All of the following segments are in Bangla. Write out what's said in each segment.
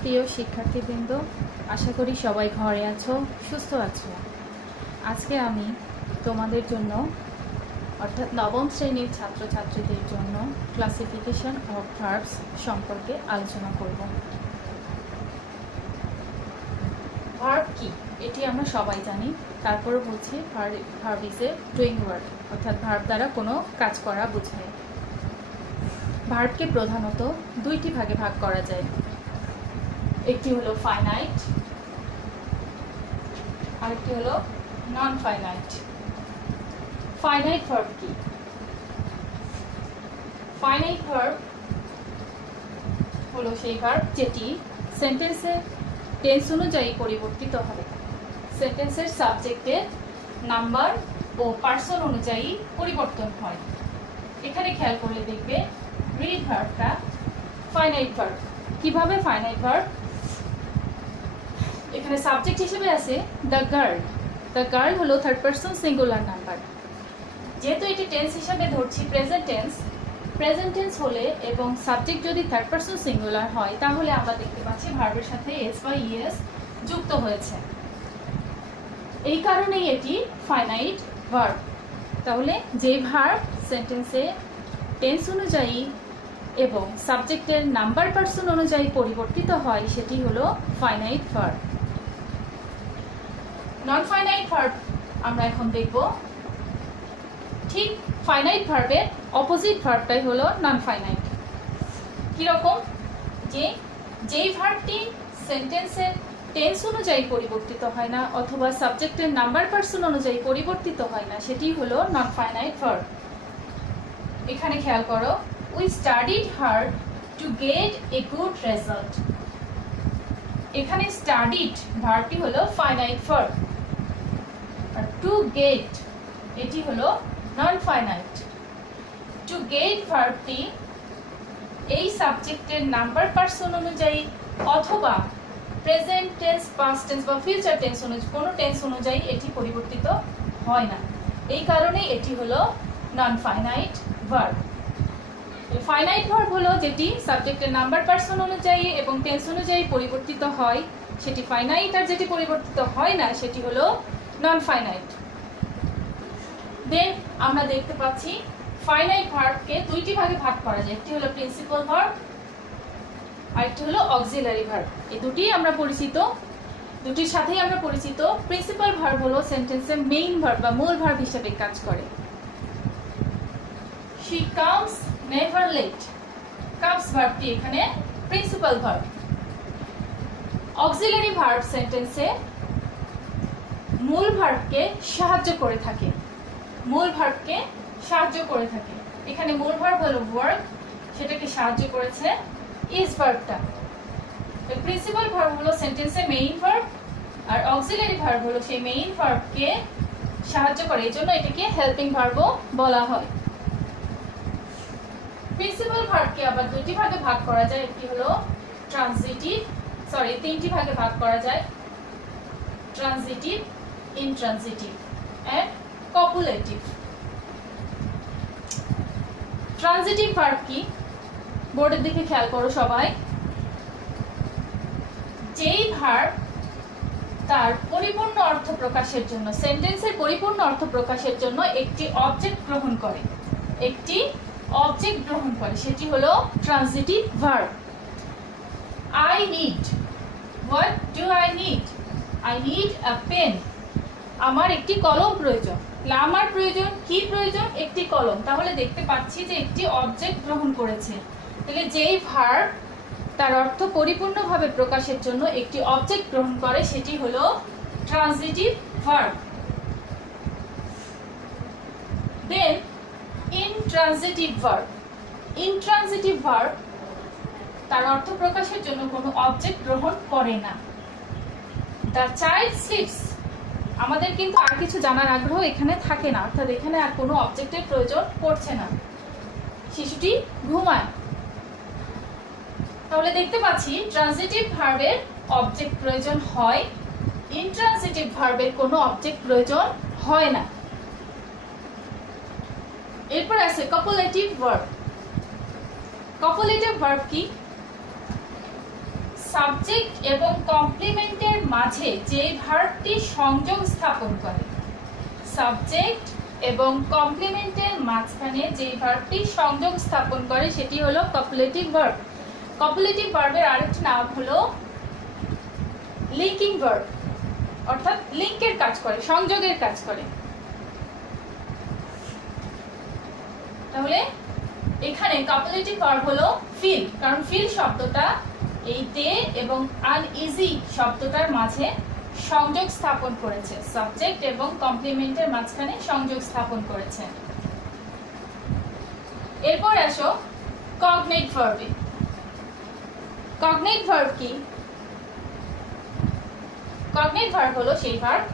প্রিয় শিক্ষার্থীবৃন্দ, আশা করি সবাই ঘরে আছো, সুস্থ আছো। আজকে আমি তোমাদের জন্য অর্থাৎ নবম শ্রেণীর ছাত্রছাত্রীদের জন্য ক্লাসিফিকেশন অফ ভার্বস সম্পর্কে আলোচনা করব। ভার্ব কি এটি আমরা সবাই জানি, তারপরে বলছি verb is a doing word, অর্থাৎ ভার্ব দ্বারা কোনো কাজ করা বোঝায়। ভার্বকে প্রধানত দুইটি ভাগে ভাগ করা যায়। একটি হলো ফাইনাইট, আরেকটি হলো নন ফাইনাইট। ফাইনাইট ভার্ব কি? ফাইনাইট ভার্ব হলো সেই ভার্ব যেটি সেন্টেন্সের টেন্স অনুযায়ী পরিবর্তিত হয়, সেন্টেন্সের সাবজেক্টের নাম্বার ও পার্সন অনুযায়ী পরিবর্তন হয়। এখানে খেয়াল করলে দেখবে রিড ভার্বটা ফাইনাইট ভার্ব। কিভাবে ফাইনাইট ভার্ব? এখানে সাবজেক্ট হিসেবে আছে দ্য গার্ল। দ্য গার্ল হলো থার্ড পারসন সিঙ্গুলার নাম্বার। যেহেতু এটি টেন্স হিসাবে ধরছি প্রেজেন্ট টেন্স, প্রেজেন্ট টেন্স হলে এবং সাবজেক্ট যদি থার্ড পারসন সিঙ্গুলার হয় তাহলে আমরা দেখতে পাচ্ছি ভার্বের সাথে এস বা ইএস যুক্ত হয়েছে। এই কারণেই এটি ফাইনাইট ভার্ব। তাহলে যে ভার্ব সেন্টেন্সে টেন্স অনুযায়ী এবং সাবজেক্টের নাম্বার পার্সন অনুযায়ী পরিবর্তিত হয় সেটি হলো finite verb. Non finite verb আমরা এখন দেখব। ঠিক ফাইনাইট ভার্বের অপোজিট ভার্বটাই হলো নন ফাইনাইট। কিরকম? যেই ভার্বটি সেন্টেন্সের টেন্স অনুযায়ী পরিবর্তিত হয় না অথবা সাবজেক্টের নাম্বার পার্সন অনুযায়ী পরিবর্তিত হয় না সেটি হলো নন ফাইনাইট ভার্ব। এখানে খেয়াল করো, we studied hard to get a good result. এখানে studied ভার্বটি হলো ফাইনাইট ভার্ব আর to get এটি হলো নন ফাইনাইট। to get ভার্বটি এই সাবজেক্টের নাম্বার পার্সন অনুযায়ী অথবা প্রেজেন্ট টেন্স, পাস্ট টেন্স বা ফিউচার টেন্স অনুযায়ী কোনো টেন্স অনুযায়ী এটি পরিবর্তিত হয় না। এই কারণে এটি হলো non finite verb. Finite verb হলো যেটি সাবজেক্টের নাম্বার পার্সন অনুযায়ী এবং টেন্স অনুযায়ী পরিবর্তিত হয় সেটি ফাইনাইট, আর যেটি পরিবর্তিত হয় না সেটি হলো নন ফাইনাইট। দেন আমরা দেখতে পাচ্ছি ফাইনাইট ভার্বকে দুইটি ভাগে ভাগ করা যায়। একটি হলো প্রিন্সিপাল ভার্ব আর একটি হলো অক্সিলারি ভার্ব। এই দুটিই আমরা পরিচিত, দুটির সাথেই আমরা পরিচিত। প্রিন্সিপাল ভার্ব হলো সেন্টেন্সের মেইন ভার্ব বা মূল ভার্ব হিসেবে কাজ করে। She comes never late. Comes ভার্বটি এখানে প্রিন্সিপাল ভার্ব। অক্সিলারি ভার্ব সেন্টেন্সে মূল ভার্বকে সাহায্য করে থাকে, মূল ভার্বকে সাহায্য করে থাকে। এখানে মূল ভার্ব হলো ওয়ার্ক, সেটাকে সাহায্য করেছে ইজ ভার্বটা। প্রিন্সিপাল ভার্ব হলো সেন্টেন্সে মেইন ভার্ব আর অক্সিলারি ভার্ব হলো সেই মেইন ভার্বকে সাহায্য করে, এজন্য এটাকে হেল্পিং ভার্বও বলা হয়। প্রিন্সিপাল ভার্বকে আবার দুটি ভাগে ভাগ করা যায়। একটি হলো তিনটি ভাগে ভাগ করা যায়: transitive, intransitive and copulative. Transitive verb কি? বোর্ডের দিকে খেয়াল করো সবাই। যেই ভার্ব তার পরিপূর্ণ অর্থ প্রকাশের জন্য, সেন্টেন্সের পরিপূর্ণ অর্থ প্রকাশের জন্য একটি অবজেক্ট গ্রহণ করে, সেটি হলো transitive verb. I need. What do I need? I need a pen. আমার একটি কলম প্রয়োজন। আমার প্রয়োজন কি? প্রয়োজন একটি কলম। তাহলে দেখতে পাচ্ছি যে একটি অবজেক্ট গ্রহণ করেছে। তাহলে যেই ভার্ব তার অর্থ পরিপূর্ণভাবে প্রকাশের জন্য একটি অবজেক্ট গ্রহণ করে সেটি হলো transitive verb. Then intransitive verb. Intransitive verb তার অর্থ প্রকাশের জন্য কোনো অবজেক্ট গ্রহণ করে না। The child sleeps. আমাদের কিন্তু আর কিছু জানার আগ্রহ এখানে থাকে না, অর্থাৎ এখানে আর কোনো অবজেক্টের প্রয়োজন পড়ছে না, শিশুটি ঘুমায়। তাহলে দেখতে পাচ্ছি ট্রানজিটিভ ভার্বের অবজেক্ট প্রয়োজন হয়, ইনট্রানজিটিভ ভার্বের কোনো অবজেক্ট প্রয়োজন হয় না। এরপর আছে কপুলেটিভ ভার্ব। কপুলেটিভ ভার্ব কি? সাবজেক্ট এবং কমপ্লিমেন্টের মাঝে যে ভার্বটি সংযোগ স্থাপন করে, সাবজেক্ট এবং কমপ্লিমেন্টের মাঝখানে যে ভার্বটি সংযোগ স্থাপন করে সেটি হলো কপুলেটিভ ভার্ব। কপুলেটিভ ভার্বের আরেকটি নাম হলো লিঙ্কিং ভার্ব, অর্থাৎ লিঙ্কের কাজ করে, সংযোগের কাজ করে। তাহলে এখানে কপুলেটিভ ভার্ব হলো ফিল, কারণ ফিল শব্দটা এই দে এবং আনইজি শব্দটার মাঝে সংযোগ স্থাপন করেছে, সাবজেক্ট এবং কমপ্লিমেন্টের মাঝখানে সংযোগ স্থাপন করেছে। এরপর আসো কগনেট ভার্বে। কগনেট ভার্ব কি? কগনেট ভার্ব হলো সেই ভার্ব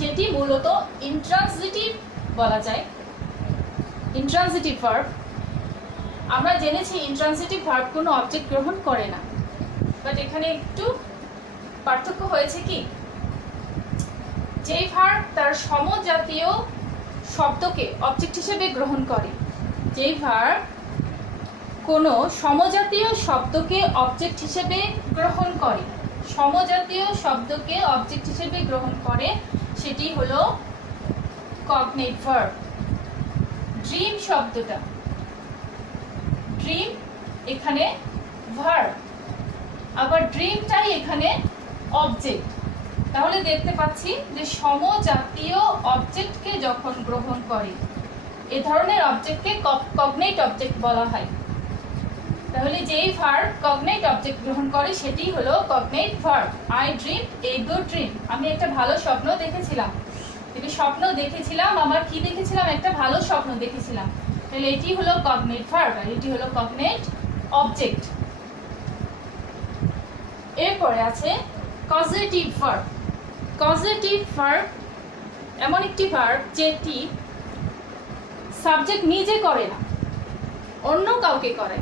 যেটি মূলত ইন্ট্রান্সিটিভ বলা যায়। ইন্ট্রান্সিটিভ ভার্ব আমরা জেনেছি ইন্ট্রান্সিটিভ ভার্ব কোনো অবজেক্ট গ্রহণ করে না, বাট এখানে একটু পার্থক্য হয়েছে কি, যেই ভার্ব তার সমজাতীয় শব্দকে অবজেক্ট হিসেবে গ্রহণ করে, যেই ভার্ব কোনো সমজাতীয় শব্দকে অবজেক্ট হিসেবে গ্রহণ করে, সমজাতীয় শব্দকে অবজেক্ট হিসেবে গ্রহণ করে, সেটি হলো কগনেট ভার্ব। ড্রিম শব্দটা, ড্রিম এখানে ভার্ব, আবার ড্রিমটাই এখানে অবজেক্ট। তাহলে দেখতে পাচ্ছি যে সমজাতীয় অবজেক্টকে যখন গ্রহণ করে এ ধরনের অবজেক্টকে কগনেট অবজেক্ট বলা হয়। তাহলে যেই ভার্ব কগনেট অবজেক্ট গ্রহণ করে সেটি হলো cognate verb. I dream a good dream, আমি একটা ভালো স্বপ্ন দেখেছিলাম, স্বপ্ন দেখেছিলাম, আমার কি দেখেছিলাম, একটা ভালো স্বপ্ন দেখেছিলাম। তাহলে এটি হলো কগনেট ভার্ব আর এটি হলো কগনেট অবজেক্ট। এরপরে আছে কজেটিভ ভার্ব। কজেটিভ ভার্ব এমন একটি ভার্ব যেটি সাবজেক্ট নিজে করে না, অন্য কাউকে করে।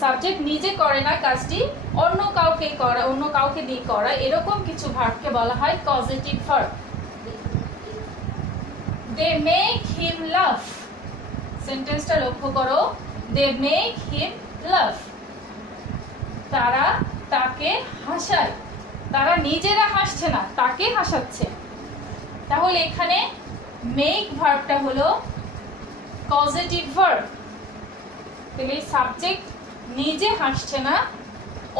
সাবজেক্ট নিজে করে না কাজটি, অন্য কাউকে করা, অন্য কাউকে দিয়ে করা, এরকম কিছু ভার্বকে বলা হয় causative verb. They make him love, সেন্টেন্সটা লক্ষ্য করো, দে মেক হিম লাভ, তারা তাকে হাসায়, তারা নিজেরা হাসছে না, তাকে হাসাচ্ছে। তাহলে এখানে মেক ভার্বটা হলো কজেটিভ ভার্ব। তাহলে সাবজেক্ট নিজে হাসছে না,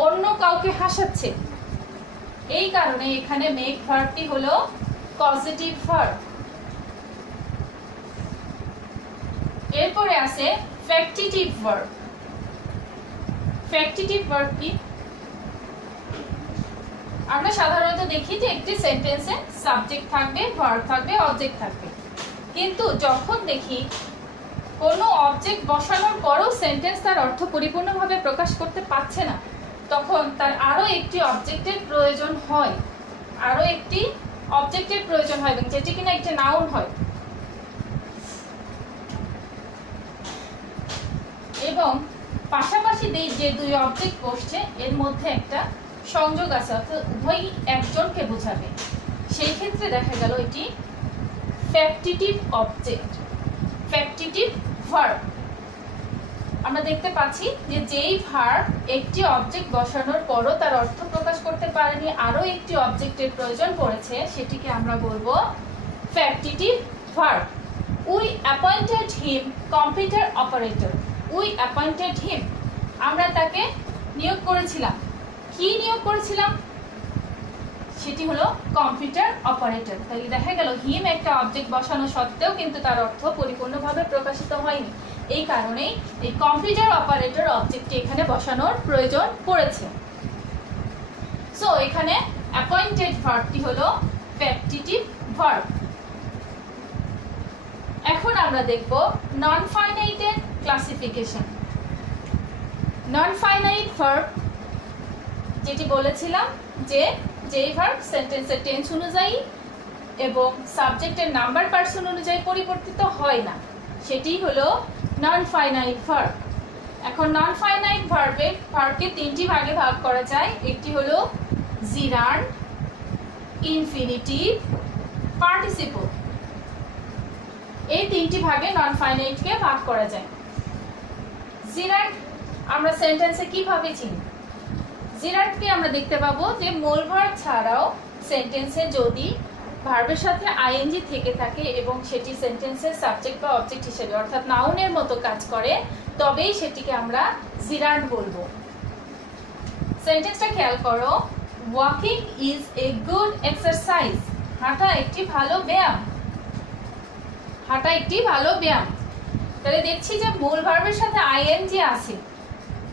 অন্য কাউকে হাসাচ্ছে, এই কারণে এখানে মেক ভার্বটি হলো কজেটিভ ভার্ব। এরপরে আছে ফ্যাক্টিটিভ ভার্ব। ফ্যাক্টিটিভ ভার্ব কি? আমরা সাধারণত দেখি যে একটি সেন্টেন্সে সাবজেক্ট থাকবে, ভার্ব থাকবে, অবজেক্ট থাকবে, কিন্তু যখন দেখি কোনো অবজেক্ট বসানোর পরও সেন্টেন্স তার অর্থ পরিপূর্ণভাবে প্রকাশ করতে পারছে না, তখন তার আরো একটি অবজেক্টের প্রয়োজন হয়, আরো একটি অবজেক্টের প্রয়োজন হয়, এবং যেটি কিনা একটি নাউন হয়। এবং পাশাপাশি যে দুই অবজেক্ট বসছে এর মধ্যে একটা সংযোগ আছে, অর্থাৎ উভয়ই একজনকে বোঝাবে, সেই ক্ষেত্রে দেখা গেল এটি ফ্যাক্টিটিভ অবজেক্ট, ফ্যাক্টিটিভ ভার্ব। আমরা দেখতে পাচ্ছি যে যেই ভার্ব একটি অবজেক্ট বসানোর পরও তার অর্থ প্রকাশ করতে পারেনি, আরো একটি অবজেক্টের প্রয়োজন পড়েছে, সেটিকে আমরা বলবো factitive verb. We appointed him computer operator. We appointed him, আমরা তাকে নিয়োগ করেছিলাম। কি নিয়োগ করেছিলাম? সেটি হলো কম্পিউটার অপারেটর। তাহলে দেখা গেল হিম একটা অবজেক্ট বসানো সত্ত্বেও কিন্তু তার অর্থ পরিপূর্ণভাবে প্রকাশিত হয়নি, এই কারণেই এই কম্পিউটার অপারেটর অবজেক্টটি এখানে বসানোর প্রয়োজন পড়েছে। সো এখানে অ্যাপয়েন্টেড ভার্বটি হলো ফ্যাক্টিটিভ ভার্ব। এখন আমরা দেখব নন ফাইনাইটের ক্লাসিফিকেশন। নন ফাইনাইট ভার্ব যেটি বলেছিলাম যে যেই ভার্ব সেন্টেন্সের টেন্স অনুযায়ী এবং সাবজেক্টের নাম্বার পার্সন অনুযায়ী পরিবর্তিত হয় না, সেটি হলো নন ফাইনাইট ভার্ব। এখন নন ফাইনাইট ভার্বকে তিনটি ভাগে ভাগ করা যায়। একটি হলো জিরান্ড, ইনফিনিটিভ, পার্টিসিপল। এই তিনটি ভাগে নন ফাইনাইটকে ভাগ করা যায়। জিরান্ড আমরা সেন্টেন্সে কিভাবে চিনি? জিরান্ডকে আমরা দেখতে পাবো যে মূল ভার্ব ছাড়াও সেন্টেন্সে যদি ভার্বের সাথে আইএনজি থেকে থাকে এবং সেটি সেন্টেন্সের সাবজেক্ট বা অবজেক্ট হিসেবে অর্থাৎ নাউনের মতো কাজ করে, তবেই সেটিকে আমরা জিরান্ড বলবো। সেন্টেন্সটা খেয়াল করো, walking is a good exercise. হাঁটা একটি ভালো ব্যায়াম। হাঁটা একটি ভালো ব্যায়াম। তাহলে দেখছি যে মূল ভার্বের সাথে আইএনজি আছে।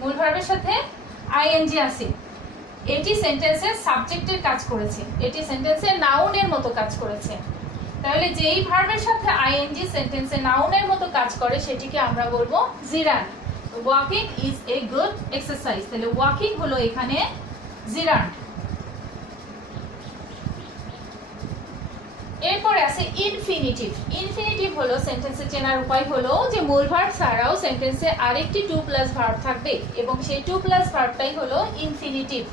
মূল ভার্বের সাথে আইএনজি আছে। এটি সেন্টেন্সের সাবজেক্টের কাজ করেছে, এটি সেন্টেন্সের নাউনের মতো কাজ করেছে। তাহলে যেই ভার্বের সাথে আইএনজি সেন্টেন্সে নাউনের মতো কাজ করে সেটিকে আমরা বলবো জিরান্ড। Walking is a good exercise. তাহলে ওয়াকিং হলো এখানে জিরান্ড। এরপরে আছে ইনফিনিটিভ। ইনফিনিটিভ হলো সেন্টেন্সে চেনার উপায় হলো যে মূল ভার্ব ছাড়াও সেন্টেন্সে আরেকটি টু প্লাস ভার্ব থাকবে এবং সেই টু প্লাস ভার্বটাই হলো ইনফিনিটিভ।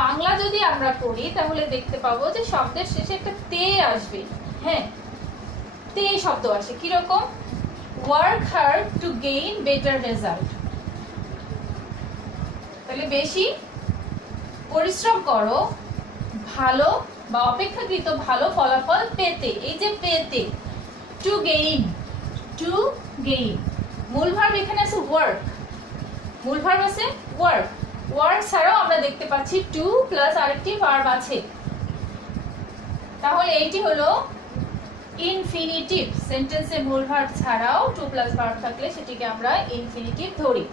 বাংলা যদি আমরা পড়ি তাহলে দেখতে পাবো যে শব্দের শেষে একটা তে আসবে। হ্যাঁ, তে শব্দ আসে। কিরকম? Work hard to gain better result. তাহলে বেশি পরিশ্রম করো ভালো বা অপেক্ষাকৃত ভালো ফলাফল পেতে। এই যে পেতে, টু গেইন, টু গেইন। মূল ভার্ব এখানে আছে ওয়ার্ক, মূল ভার্ব আছে ওয়ার্ক। ওয়ার্ক ছাড়াও আমরা দেখতে পাচ্ছি টু প্লাস আরেকটি ভার্ব আছে। তাহলে এইটি হলো ইনফিনিটিভ। সেন্টেন্সে মূল ভার্ব ছাড়াও টু প্লাস ভার্ব থাকলে সেটিকে আমরা ইনফিনিটিভ ধরি।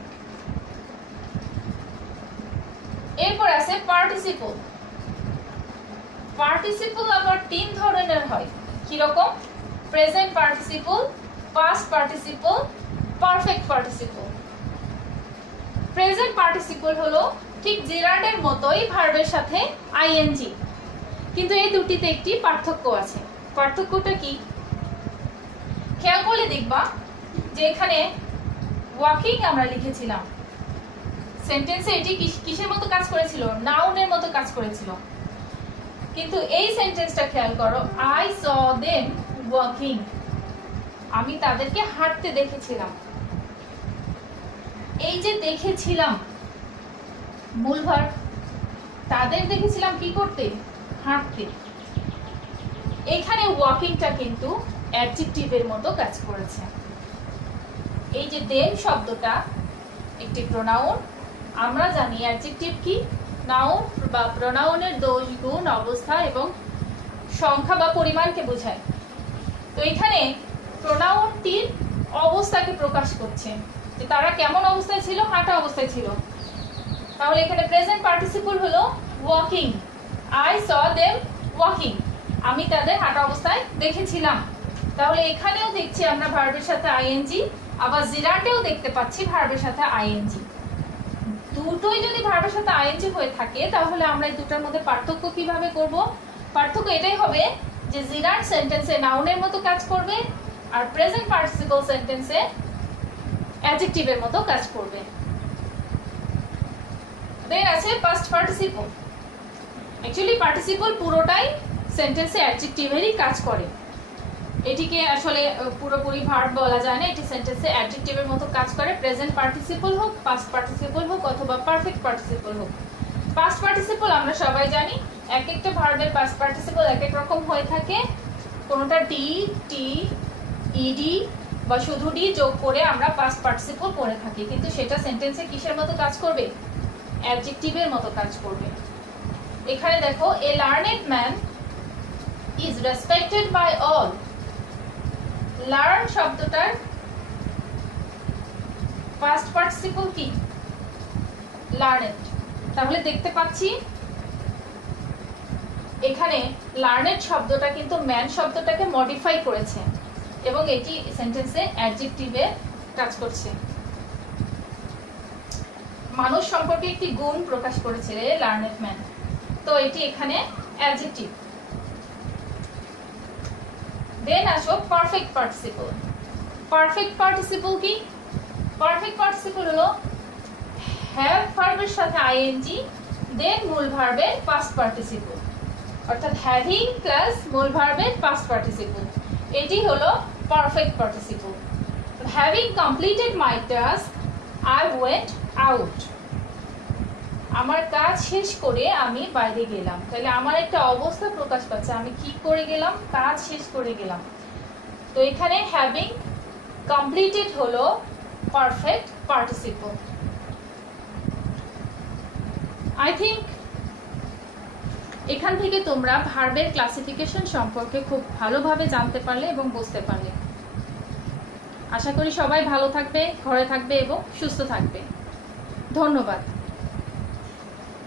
এরপর আছে পার্টিসিপল। পার্টিসিপল আবার তিন ধরনের হয়। কিরকম? Present participle, past participle, perfect participle. Present participle হলো ঠিক জিরান্ডের মতোই ভার্বের সাথে আইএনজি, কিন্তু এই দুটিতে একটি পার্থক্য আছে। পার্থক্যটা কি? খেয়াল করলে দেখবা যে এখানে ওয়াকিং আমরা লিখেছিলাম, সেন্টেন্সে এটি কিসের মতো কাজ করেছিল? নাউনের মতো কাজ করেছিল। কিন্তু এই সেন্টেন্সটা খেয়াল করো, আই স দেম ওয়াকিং। আমি তাদেরকে হাঁটতে দেখেছিলাম। এই যে দেখেছিলাম মূল ভার্ব, তাদের দেখেছিলাম কি করতে? হাঁটতে। এখানে ওয়াকিংটা কিন্তু অ্যাডজেক্টিভের মতো কাজ করেছে। এই যে দেম শব্দটা একটি প্রোনাউন। আমরা জানি অ্যাডজেক্টিভ কি? নাউন বা প্রোনাউনের দোষ, গুণ, অবস্থা এবং সংখ্যা বা পরিমাণকে বোঝায়। তো এখানে প্রোনাউনটির অবস্থাকে প্রকাশ করছে যে তারা কেমন অবস্থায় ছিল? হাঁটা অবস্থায় ছিল। তাহলে এখানে প্রেজেন্ট পার্টিসিপল হলো walking. I saw them walking. আমি তাদের হাঁটা অবস্থায় দেখেছিলাম। তাহলে এখানেও দেখছি আমরা ভার্বের সাথে আইএনজি, আবার জিরান্ডেও দেখতে পাচ্ছি ভার্বের সাথে আইএনজি। দুটোই যদি ভার্বের সাথে আইএনজি হয়ে থাকে তাহলে আমরা এই দুটোর মধ্যে পার্থক্য কিভাবে করব? পার্থক্য এটাই হবে যে জিরান্ড সেন্টেন্সে নাউনের মতো কাজ করবে আর প্রেজেন্ট পার্টিসিপল সেন্টেন্সে অ্যাডজেক্টিভের মতো কাজ করবে। দেন আছে পাস্ট পার্টিসিপল। অ্যাকচুয়ালি পার্টিসিপল পুরোটাই সেন্টেন্সে অ্যাডজেক্টিভেরই কাজ করে। এটিকে আসলে পুরোপুরি ভার্ব বলা যায় না, এটি সেন্টেন্সে অ্যাডজেক্টিভের মতো কাজ করে। প্রেজেন্ট পার্টিসিপল হোক, পাস্ট পার্টিসিপল হোক অথবা পারফেক্ট পার্টিসিপল হোক। পাস্ট পার্টিসিপল আমরা সবাই জানি এক একটা ভার্বের পাস্ট পার্টিসিপল এক এক রকম হয়ে থাকে। কোনোটা ডি, টি, ইডি বা শুধু ডি যোগ করে আমরা পাস্ট পার্টিসিপল করে থাকি, কিন্তু সেটা সেন্টেন্সে কিসের মতো কাজ করবে? অ্যাডজেক্টিভের মতো কাজ করবে। এখানে দেখো, a learned man is respected by all. Learn শব্দটার পাস্ট পার্টিসিপল কি? লার্নেড। তাহলে দেখতে পাচ্ছি এখানে লার্নেড শব্দটা কিন্তু ম্যান শব্দটাকে মডিফাই করেছে এবং এটি সেন্টেন্সে অ্যাডজেক্টিভে কাজ করছে। মানুষ সম্পর্কে একটি গুণ প্রকাশ করেছে লার্নেড ম্যান, তো এটি এখানে অ্যাডজেক্টিভ। দেন আসো পারফেক্ট পার্টিসিপল। পারফেক্ট পার্টিসিপল কি? পারফেক্ট পার্টিসিপল হলো হ্যাভ ভার্বের সাথে আইএনজি দেন মূল ভার্বের পাস্ট পার্টিসিপল, অর্থাৎ হ্যাভিং প্লাস মূল ভার্বের পাস্ট পার্টিসিপল। এটি হলো perfect participle. Having completed my task I went out. আমার কাজ শেষ করে আমি বাইরে গেলাম, তাহলে আমার একটা অবস্থা প্রকাশ পাচ্ছে, আমি কি করে গেলাম, কাজ শেষ করে গেলাম। তো এখানে হ্যাভিং কমপ্লিটেড হলো পারফেক্ট পার্টিসিপল। আই থিঙ্ক এখান থেকে তোমরা ভার্বের ক্লাসিফিকেশন সম্পর্কে খুব ভালোভাবে জানতে পারলে এবং বুঝতে পারলে। আশা করি সবাই ভালো থাকবে, ঘরে থাকবে এবং সুস্থ থাকবে। ধন্যবাদ।